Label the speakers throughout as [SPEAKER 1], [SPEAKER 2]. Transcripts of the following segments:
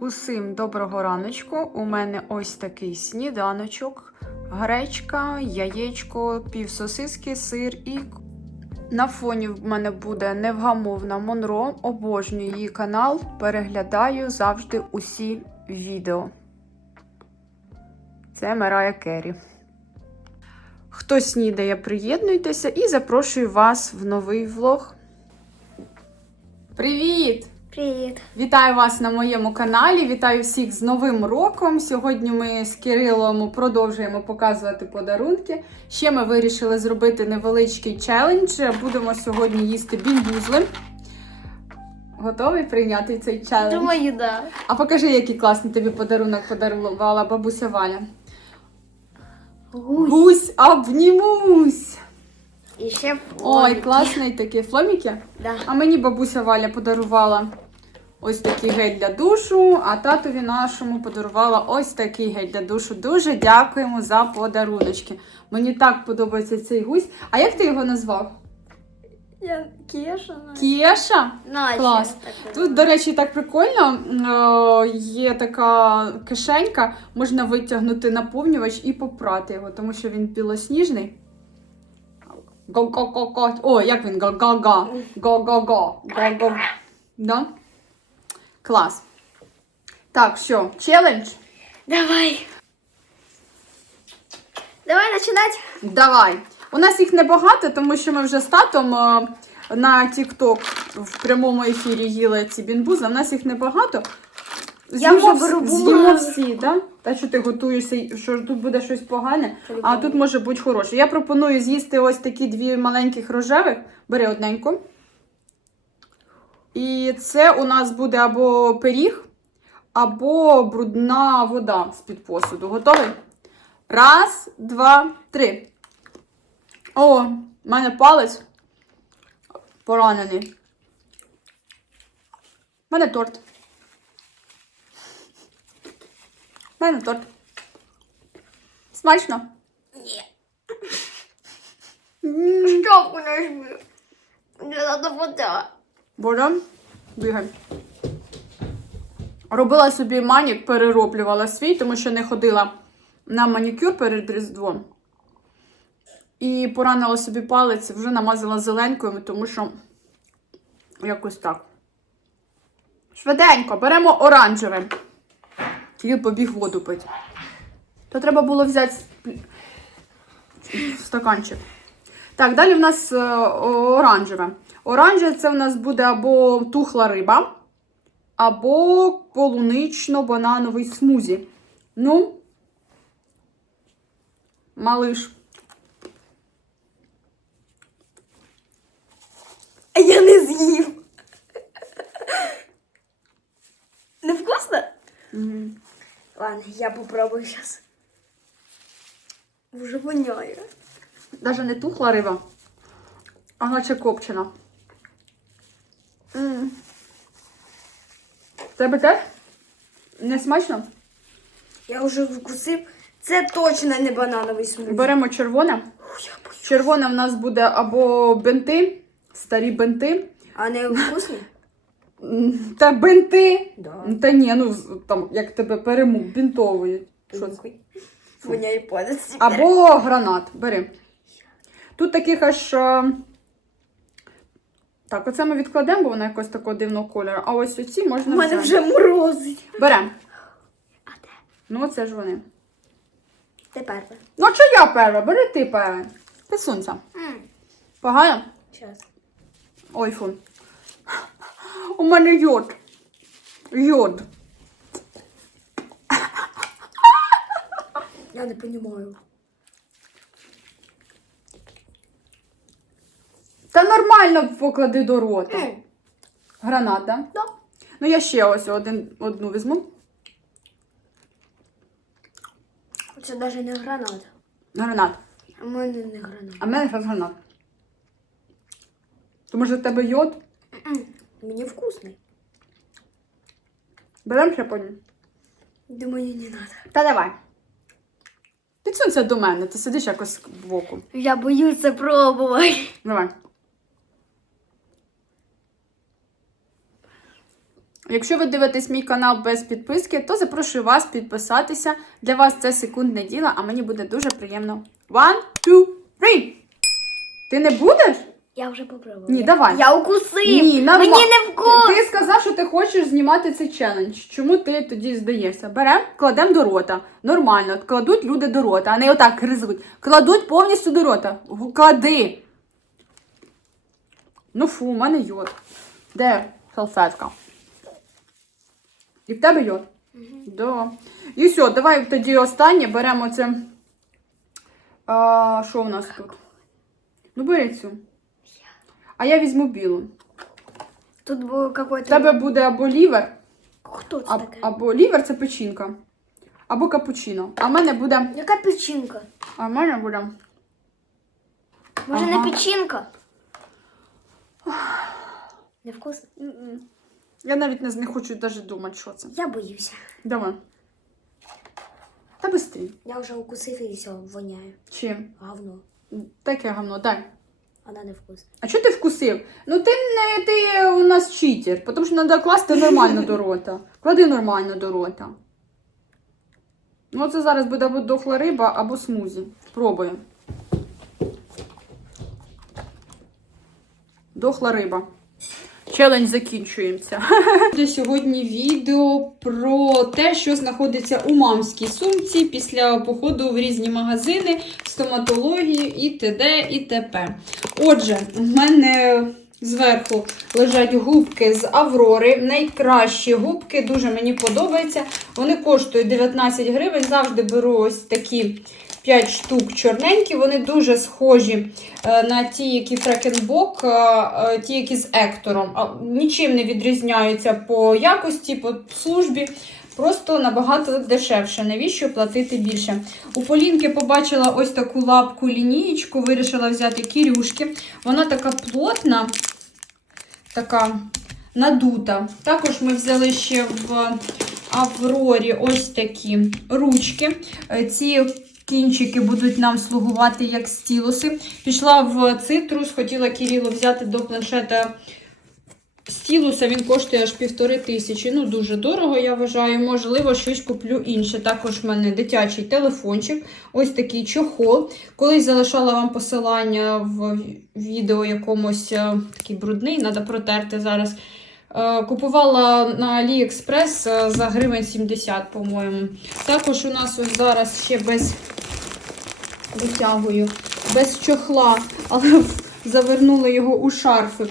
[SPEAKER 1] Усім доброго раночку. У мене ось такий сніданочок, гречка, яєчко, пів сосиски, сир і на фоні в мене буде невгамовна Монро. Обожнюю її канал. Переглядаю завжди усі відео. Це Мерая Керрі. Хто снідає, приєднуйтеся і запрошую вас в новий влог. Привіт!
[SPEAKER 2] Привіт.
[SPEAKER 1] Вітаю вас на моєму каналі. Вітаю всіх з Новим роком. Сьогодні ми з Кирилом продовжуємо показувати подарунки. Ще ми вирішили зробити невеличкий челендж. Будемо сьогодні їсти бімбузли. Готовий прийняти цей челендж?
[SPEAKER 2] Думаю, да.
[SPEAKER 1] А покажи, який класний тобі подарунок подарувала бабуся Валя.
[SPEAKER 2] Гусь.
[SPEAKER 1] Гусь, обнімусь!
[SPEAKER 2] І ще
[SPEAKER 1] Ой, класний такий фломіки.
[SPEAKER 2] Да.
[SPEAKER 1] А мені бабуся Валя подарувала ось такий гель для душу, а татові нашому подарувала ось такий гель для душу. Дуже дякуємо за подаруночки. Мені так подобається цей гусь. А як ти його назвав?
[SPEAKER 2] Я Кеша.
[SPEAKER 1] Кєша?
[SPEAKER 2] Наче.
[SPEAKER 1] Клас. Тут, до речі, так прикольно. Е, Є така кишенька, можна витягнути наповнювач і попрати його, тому що він білосніжний. Го-го-го-го. О, як він? Го-го-го. Го-го-го. Го-го. Да? Клас. Так, що, челендж?
[SPEAKER 2] Давай. Давай починати.
[SPEAKER 1] Давай. У нас їх небагато, тому що ми вже з татом е, на TikTok в прямому ефірі їли ці бінбузи. У нас їх небагато.
[SPEAKER 2] Я вже
[SPEAKER 1] вс-. З'їмо всі, да? Та що ти готуєшся, що тут буде щось погане, а тут може бути хороше. Я пропоную з'їсти ось такі дві маленьких рожевих. Бери одненьку. І це у нас буде або пиріг, або брудна вода з-під посуду. Готовий? Раз, два, три. О, в мене палець поранений. У мене торт. У мене торт. Смачно?
[SPEAKER 2] Ні.
[SPEAKER 1] М,
[SPEAKER 2] Щоку нажми. Не надо вода.
[SPEAKER 1] Боже, бігай. Робила собі манік, перероблювала свій, тому що не ходила на манікюр перед Різдвом. І поранила собі палець, вже намазала зеленькою, тому що якось так. Швиденько, беремо оранжеве. Кирил побіг воду пити. То треба було взяти стаканчик. Так, далі в нас е, оранжеве. Оранжеве це в нас буде або тухла риба, або полунично-банановий смузі. Ну, малиш.
[SPEAKER 2] Я не з'їв. Не вкусно?
[SPEAKER 1] Мгм.
[SPEAKER 2] Ладно, я попробую сейчас. Уже воняє.
[SPEAKER 1] Даже не тухла риба, а наче копчена. М. Тебе теж? Не смачно?
[SPEAKER 2] Я вже вкусив. Це точно не банановий смузі.
[SPEAKER 1] Беремо червоне. Червоне в нас буде або бенти, старі бенти.
[SPEAKER 2] А не вкусний?
[SPEAKER 1] М, Та бенти.
[SPEAKER 2] Да.
[SPEAKER 1] Та ні, ну там як тебе перему, бінтовують. Що це?
[SPEAKER 2] Воняє палець.
[SPEAKER 1] Або гранат. Бери. Тут таких аж. Так, оце ми відкладемо, бо вона якось такого дивного кольору. А ось оці можна.
[SPEAKER 2] У мене
[SPEAKER 1] взяти.
[SPEAKER 2] вже морозить.
[SPEAKER 1] Беремо. А де? Ну, оце ж вони.
[SPEAKER 2] Тепер.
[SPEAKER 1] Ну, а що я перша? Бери ти перша. Писунься. Погано?
[SPEAKER 2] Зараз.
[SPEAKER 1] Ой, фу. У мене йод. Йод.
[SPEAKER 2] Я не розумію.
[SPEAKER 1] Та нормально поклади до рота. Гранат, да?
[SPEAKER 2] Да.
[SPEAKER 1] Ну, я ще ось один, одну візьму.
[SPEAKER 2] Це навіть не гранат.
[SPEAKER 1] Гранат.
[SPEAKER 2] А в мене не гранат.
[SPEAKER 1] А в мене якраз гранат. То може в тебе йод?
[SPEAKER 2] Мені вкусний.
[SPEAKER 1] Беремо ще потім?
[SPEAKER 2] Думаю, не треба.
[SPEAKER 1] Та давай. Підсунься до мене, ти сидиш якось боку.
[SPEAKER 2] Я боюся пробувати.
[SPEAKER 1] Давай. Якщо ви дивитесь мій канал без підписки, то запрошую вас підписатися. Для вас це секундне діло, а мені буде дуже приємно. One, two, three! Ти не будеш?
[SPEAKER 2] Я вже попробувала.
[SPEAKER 1] Ні, давай.
[SPEAKER 2] Я укусив.
[SPEAKER 1] Ні, норма-
[SPEAKER 2] Мені не вкус.
[SPEAKER 1] Ти сказав, що ти хочеш знімати цей челендж. Чому ти тоді здаєшся? Берем, кладемо до рота. Нормально, кладуть люди до рота, а не отак гризуть. Кладуть повністю до рота. Клади. Ну фу, у мене йод. Де салфетка? І в тебе йод? Да. І все, давай тоді останнє беремо це. А, що у нас тут? Ну, бери цю. А я візьму білу.
[SPEAKER 2] Тут був
[SPEAKER 1] У
[SPEAKER 2] какой-то...
[SPEAKER 1] тебе буде або лівер,
[SPEAKER 2] Хто це
[SPEAKER 1] а,
[SPEAKER 2] таке?
[SPEAKER 1] або лівер це печінка, або капучино. А в мене буде.
[SPEAKER 2] Яка печінка?
[SPEAKER 1] А в мене буде.
[SPEAKER 2] Може
[SPEAKER 1] Ага.
[SPEAKER 2] не печінка? Не вкусно?
[SPEAKER 1] Я навіть не, не хочу навіть думати, що це.
[SPEAKER 2] Я боюся.
[SPEAKER 1] Давай. Та быстрей.
[SPEAKER 2] Я вже укусив і все, воняю.
[SPEAKER 1] Чим?
[SPEAKER 2] Говно.
[SPEAKER 1] Таке говно, дай.
[SPEAKER 2] Вона не вкусна.
[SPEAKER 1] А що ти вкусив? Ну ти не ти у нас читер, тому що треба класти нормально до рота. Клади нормально до рота. Ну, це зараз буде або дохла риба, або смузі. Пробуємо. Дохла риба. Челендж закінчуємося. Буде сьогодні відео про те, що знаходиться у мамській сумці після походу в різні магазини, стоматології і т.д. і т.п. Отже, в мене зверху лежать губки з Аврори. Найкращі губки, дуже мені подобаються. Вони коштують 19 гривень. Завжди беру ось такі 5 штук чорненькі. Вони дуже схожі е, на ті, які Фрекенбок, ті, які з Ектором. Нічим не відрізняються по якості, по службі. Просто набагато дешевше. Навіщо платити більше? У Полінки побачила ось таку лапку лінієчку, вирішила взяти кірюшки. Вона така плотна, така надута. Також ми взяли ще в Аврорі ось такі ручки. Е, Ці кінчики будуть нам слугувати як стілуси. Пішла в цитрус, хотіла Кирилу взяти до планшета стілуса. Він коштує аж півтори тисячі. Ну, дуже дорого, я вважаю. Можливо, щось куплю інше. Також в мене дитячий телефончик. Ось такий чохол. Колись залишала вам посилання в відео якомусь е, такий брудний, треба протерти зараз. Е, Купувала на AliExpress е, за гривень 70, по-моєму. Також у нас ось зараз ще без витягую, без чохла, але завернули його у шарфик.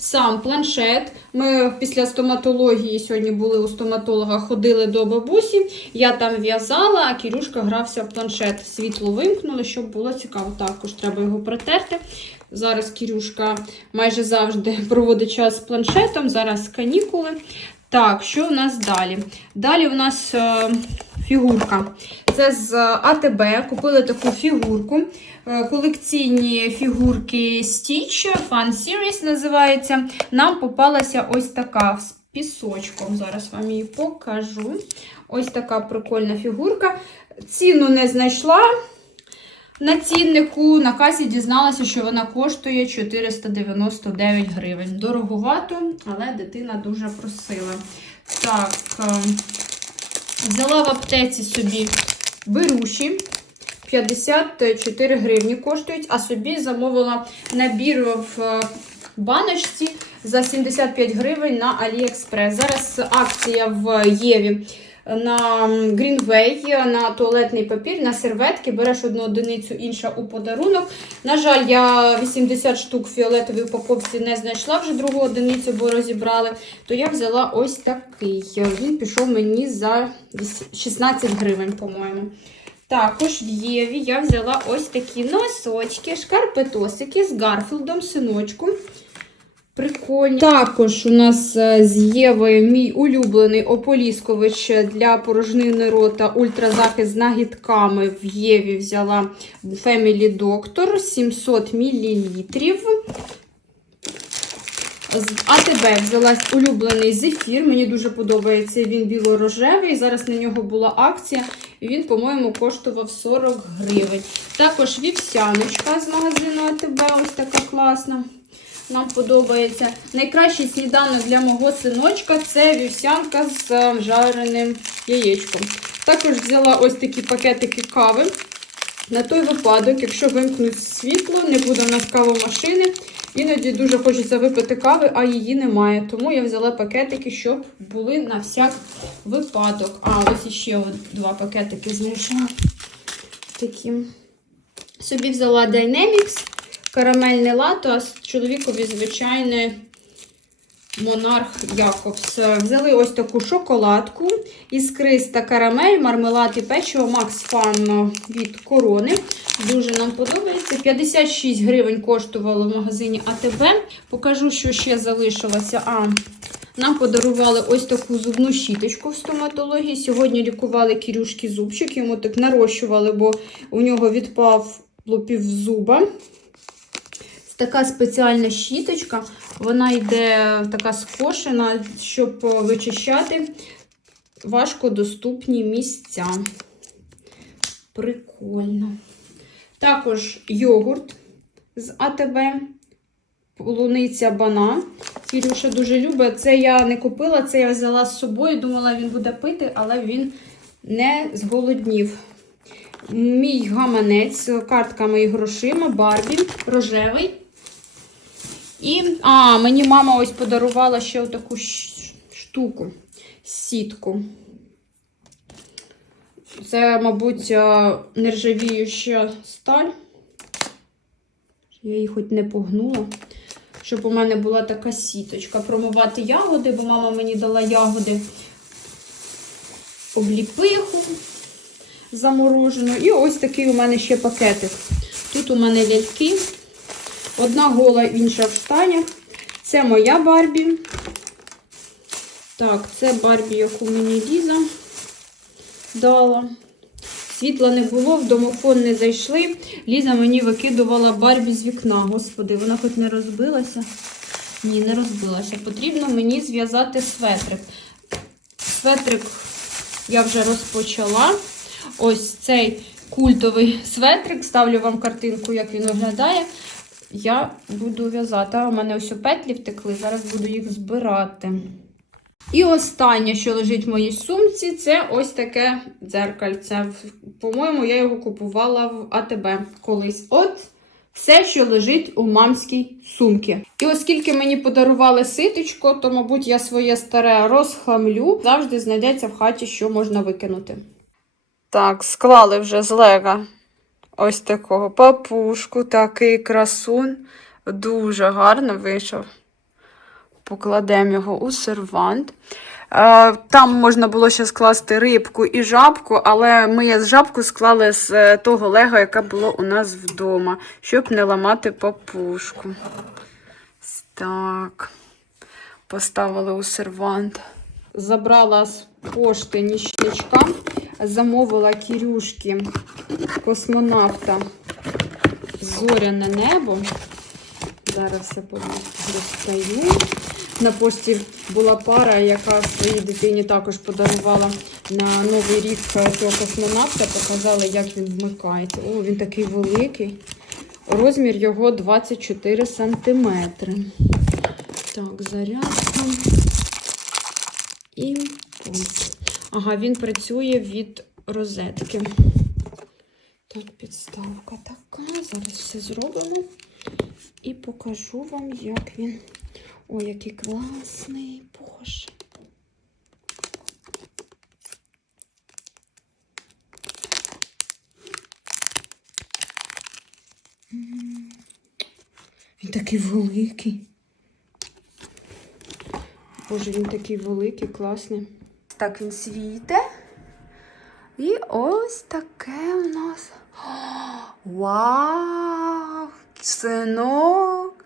[SPEAKER 1] Сам планшет. Ми після стоматології сьогодні були у стоматолога, ходили до бабусі. Я там в'язала, а Кірюшка грався в планшет. Світло вимкнули, щоб було цікаво. Також треба його протерти. Зараз Кірюшка майже завжди проводить час з планшетом. Зараз канікули. Так, що у нас далі? Далі у нас е, фігурка. Це з АТБ. Купили таку фігурку. Е, Колекційні фігурки Stitch, Fun Series називається. Нам попалася ось така з пісочком. Зараз вам її покажу. Ось така прикольна фігурка. Ціну не знайшла. На ціннику на касі дізналася, що вона коштує 499 гривень. Дороговато, але дитина дуже просила. Так, е, взяла в аптеці собі беруші. 54 гривні коштують, а собі замовила набір в е, баночці за 75 гривень на AliExpress. Зараз акція в Єві на Greenway, на туалетний папір, на серветки. Береш одну одиницю, інша у подарунок. На жаль, я 80 штук фіолетовій упаковці не знайшла вже другу одиницю, бо розібрали. То я взяла ось такий. Він пішов мені за 16 гривень, по-моєму. Також в Єві я взяла ось такі носочки, шкарпетосики з Гарфілдом, синочку. Прикольні. Також у нас е, з Євою мій улюблений ополіскович для порожнини рота ультразахист з нагідками. В Єві взяла Family Doctor 700 мл. З АТБ взялась улюблений зефір. Мені дуже подобається він біло-рожевий. Зараз на нього була акція, і він, по-моєму, коштував 40 гривень. Також вівсяночка з магазину АТБ, ось така класна. Нам подобається. Найкращий сніданок для мого синочка це вівсянка з е, жареним яєчком. Також взяла ось такі пакетики кави. На той випадок, якщо вимкнуть світло, не буде у нас кавомашини. Іноді дуже хочеться випити кави, а її немає. Тому я взяла пакетики, щоб були на всяк випадок. А, ось іще два пакетики знайшла. Такі. Собі взяла Dynamics, карамельне лато, а чоловікові звичайне Монарх Якобс. Взяли ось таку шоколадку, іскриста карамель, мармелад і печиво Макс Фан від корони. Дуже нам подобається. 56 гривень коштувало в магазині АТБ. Покажу, що ще залишилося. А, нам подарували ось таку зубну щіточку в стоматології. Сьогодні лікували Кірюшки зубчик, йому так нарощували, бо у нього відпав пів зуба. Така спеціальна щіточка, вона йде така скошена, щоб вичищати важкодоступні місця. Прикольно. Також йогурт з АТБ, полуниця бана. Кірюша дуже любить. Це я не купила, це я взяла з собою. Думала, він буде пити, але він не зголоднів. Мій гаманець картками і грошима, Барбі, рожевий. І, а, мені мама ось подарувала ще таку штуку, сітку. Це, мабуть, е, нержавіюча сталь. Я її хоч не погнула, щоб у мене була така сіточка. Промивати ягоди, бо мама мені дала ягоди обліпиху заморожену. І ось такий у мене ще пакетик. Тут у мене ляльки. Одна гола, інша в штанях. Це моя Барбі. Так, це Барбі, яку мені Ліза дала. Світла не було, в домофон не зайшли. Ліза мені викидувала Барбі з вікна. Господи, вона хоч не розбилася. Ні, не розбилася. Потрібно мені зв'язати светрик. Светрик я вже розпочала. Ось цей культовий светрик. Ставлю вам картинку, як він виглядає. Я буду в'язати. А У мене ось петлі втекли, зараз буду їх збирати. І останнє, що лежить в моїй сумці, це ось таке дзеркальце. По-моєму, я його купувала в АТБ колись. От все, що лежить у мамській сумці. І оскільки мені подарували ситочко, то, мабуть, я своє старе розхламлю. Завжди знайдеться в хаті, що можна викинути. Так, склали вже з лего ось такого папушку, такий красун. Дуже гарно вийшов. Покладемо його у сервант. Е, Там можна було ще скласти рибку і жабку, але ми жабку склали з е, того лего, яке було у нас вдома, щоб не ламати папушку. Так. Поставили у сервант. Забрала з пошти нічничка, замовила кірюшки космонавта Зоряне небо. Зараз все достаю. На пошті була пара, яка своїй дитині також подарувала на Новий рік цього космонавта. Показали, як він вмикається. О, він такий великий. Розмір його 24 сантиметри. Так, зарядка. І пульт. Ага, він працює від розетки. Так, підставка така. Зараз все зробимо. І покажу вам, як він. Ой, який класний, боже. Він такий великий. Боже, він такий великий, класний. Так він світе. І ось таке у нас. Вау! Синок!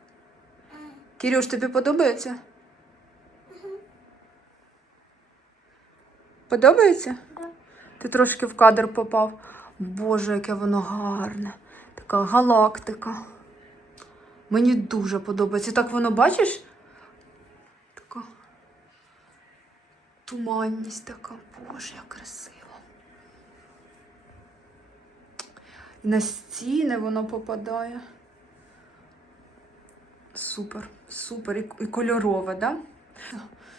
[SPEAKER 1] Кирюш, тобі подобається? Подобається? Ти трошки в кадр попав. Боже, яке воно гарне. Така галактика. Мені дуже подобається. Так воно бачиш? Така туманність така. Боже, як красиво. І на стіни воно попадає. Супер, супер. І, кольорове, да?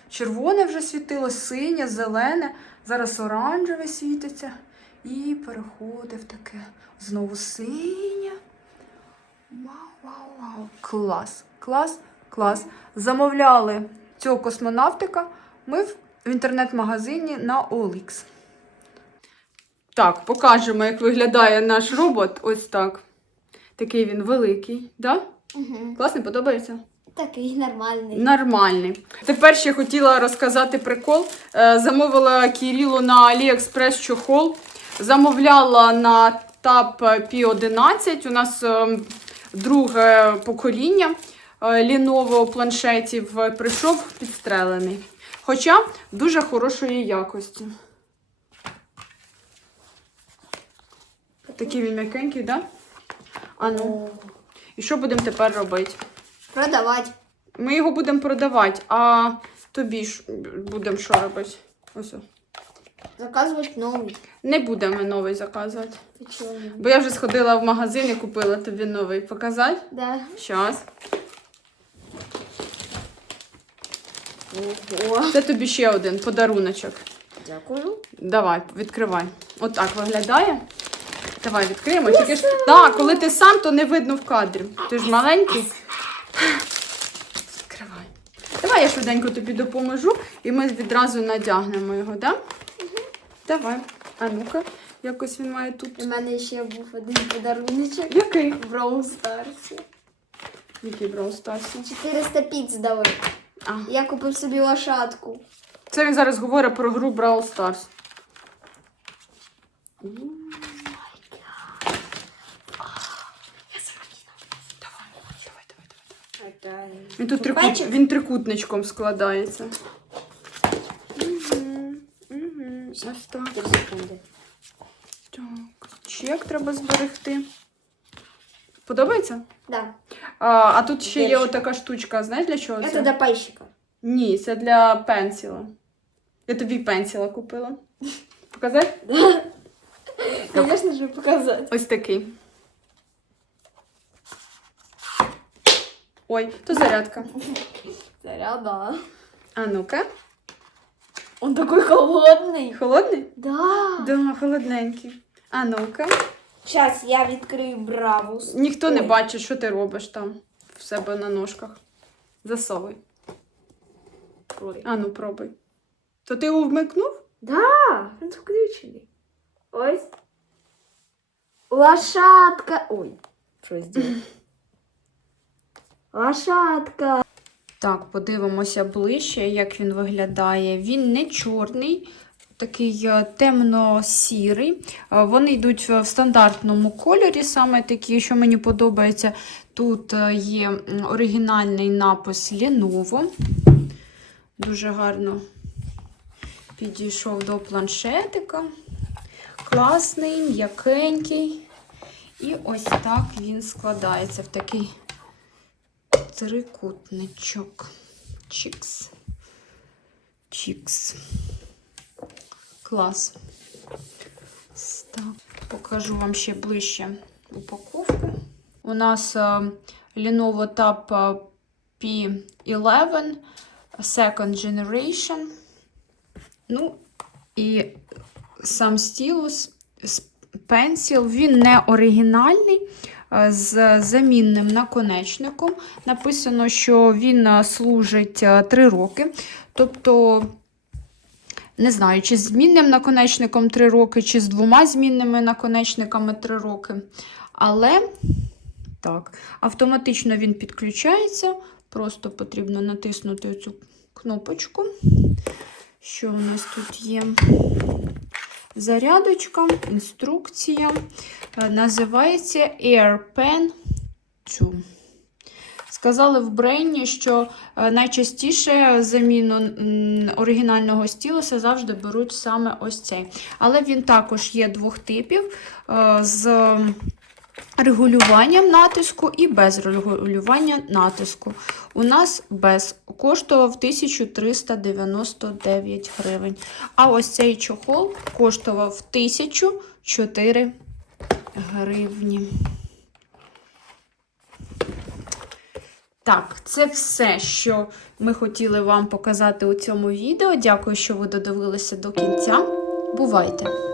[SPEAKER 1] Червоне вже світило, синє, зелене, зараз оранжеве світиться. І переходить в таке знову синє. Вау, вау, вау. Клас, клас, клас. Замовляли цього космонавтика ми в інтернет-магазині на OLX. Так, покажемо, як виглядає наш робот. Ось так. Такий він великий, да?
[SPEAKER 2] Угу.
[SPEAKER 1] Класний, подобається?
[SPEAKER 2] Такий нормальний.
[SPEAKER 1] Нормальний. Тепер ще хотіла розказати прикол. Е, Замовила Кірілу на AliExpress чохол. Замовляла на TAP P11. У нас е, друге покоління е, Lenovo планшетів е, прийшов підстрелений. Хоча дуже хорошої якості. Такий він м'якенький, так? Да? А ну. І що будемо тепер робити?
[SPEAKER 2] Продавати.
[SPEAKER 1] Ми його будемо продавати, а тобі ж будемо що робити? Ось.
[SPEAKER 2] Заказувати новий.
[SPEAKER 1] Не будемо новий заказувати.
[SPEAKER 2] Не?
[SPEAKER 1] Бо я вже сходила в магазин і купила тобі новий. Показати?
[SPEAKER 2] Да.
[SPEAKER 1] Щас.
[SPEAKER 2] Ого.
[SPEAKER 1] Це тобі ще один подаруночок.
[SPEAKER 2] Дякую.
[SPEAKER 1] Давай, відкривай. Отак виглядає. Давай відкриємо. Тільки ж. Так, коли ти сам, то не видно в кадрі. Ти ж маленький. Відкривай. Давай я швиденько тобі допоможу, і ми відразу надягнемо його, так? Да? Давай. А ну-ка, якось він має тут.
[SPEAKER 2] У мене ще був один подаруночок.
[SPEAKER 1] Який?
[SPEAKER 2] В Brawl Stars.
[SPEAKER 1] Який Brawl Stars?
[SPEAKER 2] 400 піц дали.
[SPEAKER 1] А.
[SPEAKER 2] Я купив собі лошадку.
[SPEAKER 1] Це він зараз говорить про гру Brawl Stars. Він тут трикут... Він трикутничком складається. Угу. Угу. Ось так. Так. Чек треба зберегти. Подобається?
[SPEAKER 2] Да.
[SPEAKER 1] А, а тут ще є
[SPEAKER 2] Більше.
[SPEAKER 1] отака штучка. Знаєш для чого це?
[SPEAKER 2] До пальчика.
[SPEAKER 1] Ні, це для пенсіла. Я тобі пенсіла купила. Показати?
[SPEAKER 2] Конечно же, показати.
[SPEAKER 1] Ось такий. Ой, то зарядка.
[SPEAKER 2] Заряда.
[SPEAKER 1] А ну-ка.
[SPEAKER 2] Он такой холодний.
[SPEAKER 1] Холодний?
[SPEAKER 2] Да.
[SPEAKER 1] Да, холодненький. А ну-ка.
[SPEAKER 2] Зараз я відкрию Бравус.
[SPEAKER 1] Ніхто не бачить, що ти робиш там в себе на ножках. Засовуй. А ну, пробуй. То ти його вмикнув?
[SPEAKER 2] Да, він включений. Ось. Лошадка. Ой, що зробив? Лошадка.
[SPEAKER 1] Так, подивимося ближче, як він виглядає. Він не чорний, такий е, темно-сірий. Е, Вони йдуть в стандартному кольорі, саме такі, що мені подобається. Тут е, є оригінальний напис Lenovo. Дуже гарно підійшов до планшетика. Класний, м'якенький. І ось так він складається в такий трикутничок. Чікс. Чікс. Клас. Покажу вам ще ближче упаковку. У нас е, Lenovo Tab е, P11 Second Generation. Ну, і сам стілус Pencil, він не оригінальний, е, з замінним наконечником. Написано, що він служить 3 роки. Тобто, не знаю, чи з змінним наконечником 3 роки, чи з двома змінними наконечниками 3 роки. Але так, автоматично він підключається. Просто потрібно натиснути цю кнопочку. Що у нас тут є? Зарядочка, інструкція. Е, Називається AirPen 2. Сказали в Брейні, що е, найчастіше заміну оригінального стілуса завжди беруть саме ось цей. Але він також є двох типів е, з регулюванням натиску і без регулювання натиску. У нас без коштував 1399 гривень. А ось цей чохол коштував 1004 гривні. Так, це все, що ми хотіли вам показати у цьому відео. Дякую, що ви додивилися до кінця. Бувайте!